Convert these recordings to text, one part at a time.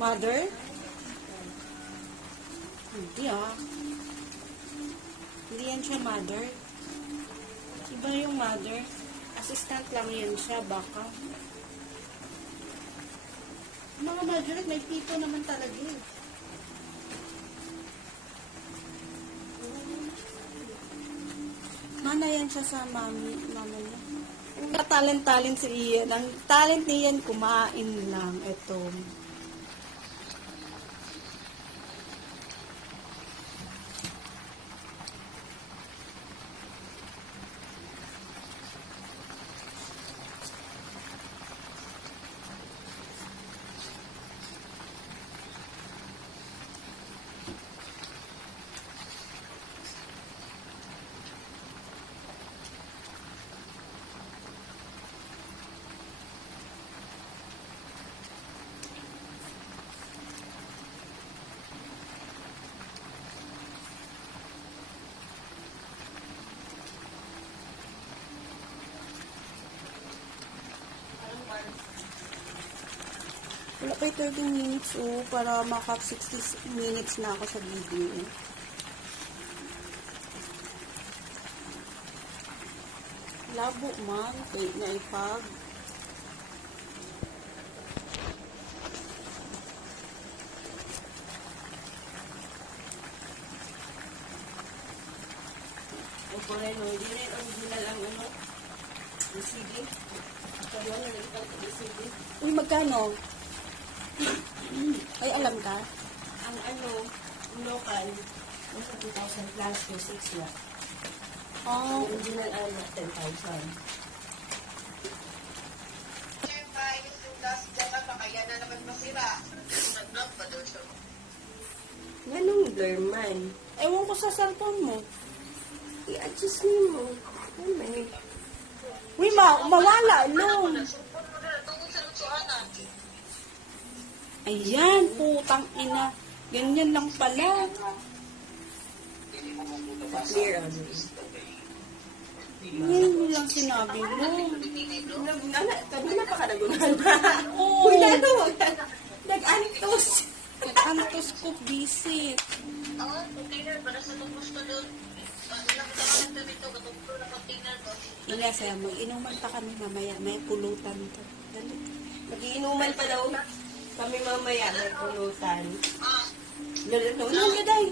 Mother? Hindi ah. Hindi yan siya mother. Iba yung mother. Assistant lang yan siya, baka. Mga mother, may pito naman talaga eh. Mana yan siya sa mama niya. Ang talent si Ian. Ang talent ni Ian, kumain lang. Ito. Wala pa 30 minutes para maka 60 minutes na ako sa video. Labo man, wait na ipag. Opo rin, hindi rin original ang ano, BCD. Kaya na rin BCD. Uy, magkano? Ay, alam ka? Ang ano, ang local, nasa 2,000 plus to 6 na. Oh, Ang original ano, 10,000. Ganong blur man. ewan ko sa cellphone mo. I-adjust mo. Ano may... Uy, mawala, no. Ayan, putang ina. Ganyan lang pala. Clear ano. Yan lang sinabi mo. Kanina pa ka nagunan. Oo. Uy, ano? Nag-antos. Nag-antos ko, visit. Ina, saya mag-inuman pa kami mamaya. May pulutan to. Dali. Mag-iinuman pa daw kami mamaya. May pulutan. Ano ka, day?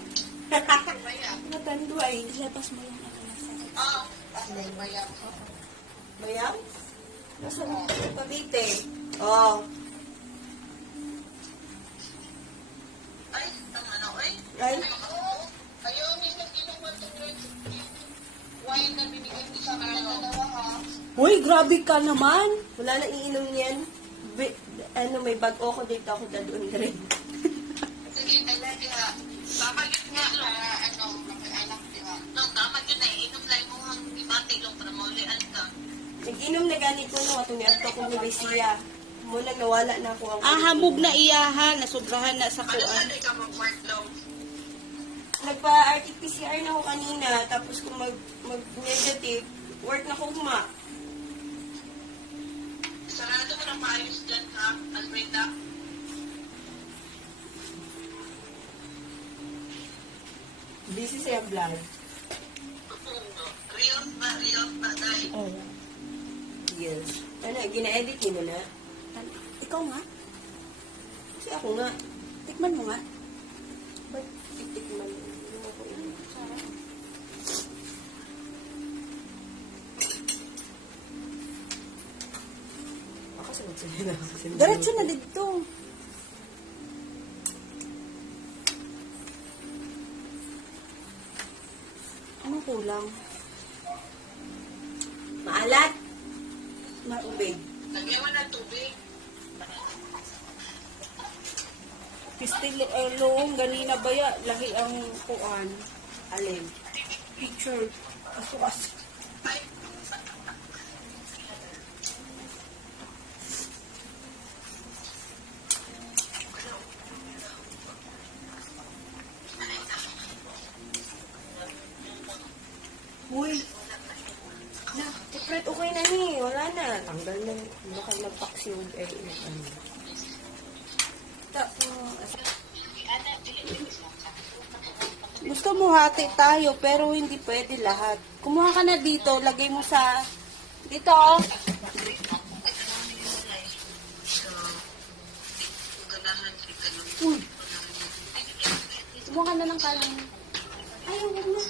Natanduay. Labas mo yung ano nasa. Mayam? Nasa Cavite. Oh. Ay? Uy, grabe ka naman. Wala na iinom niyan. Ano, may bago ako dito ako dadun rin. Sige, talaga. Papagit nga lang. Ano, anak, di ba? No, tama yun eh. Inom lang mo ang ibati lang para maulian ka. Nag-inom na ganito no, atong niadto ko ni Lucia. Muna nawala na ako ang... Hamog na iyahan. Nasobrahan na sa Ano kuan. saan ka mag-work daw? Nagpa-RT-PCR na ako kanina, tapos kung mag-negative, work na ko ma. Sarado mo ng maayos dyan, ha? Albreda? Busy siya vlog. Real ba, dahil? Oh. Yes. Ano, gina-edit mo na? Ikaw nga. Kasi ako nga. Tikman mo nga. Ba't titikman mo? Hindi mo ko yun. Makasunod sa'yo na. Diretso na dito. Anong kulang? Maalat. Maubig. Lagyan mo ng tubig. Pistil, loong ganina ba ya? Lahi ang kuan. Alin? Picture. Aso-aso. Ay, Uy. Na, separate okay na ni. Wala na. Tanggal na. Baka magpaksiw. Ano. Tapos, mo, hati tayo, pero hindi pwede lahat. Kumuha ka na dito, lagay mo sa... Dito, oh. Uy. Kumuha ka na ng kanin. Ay, huwag na.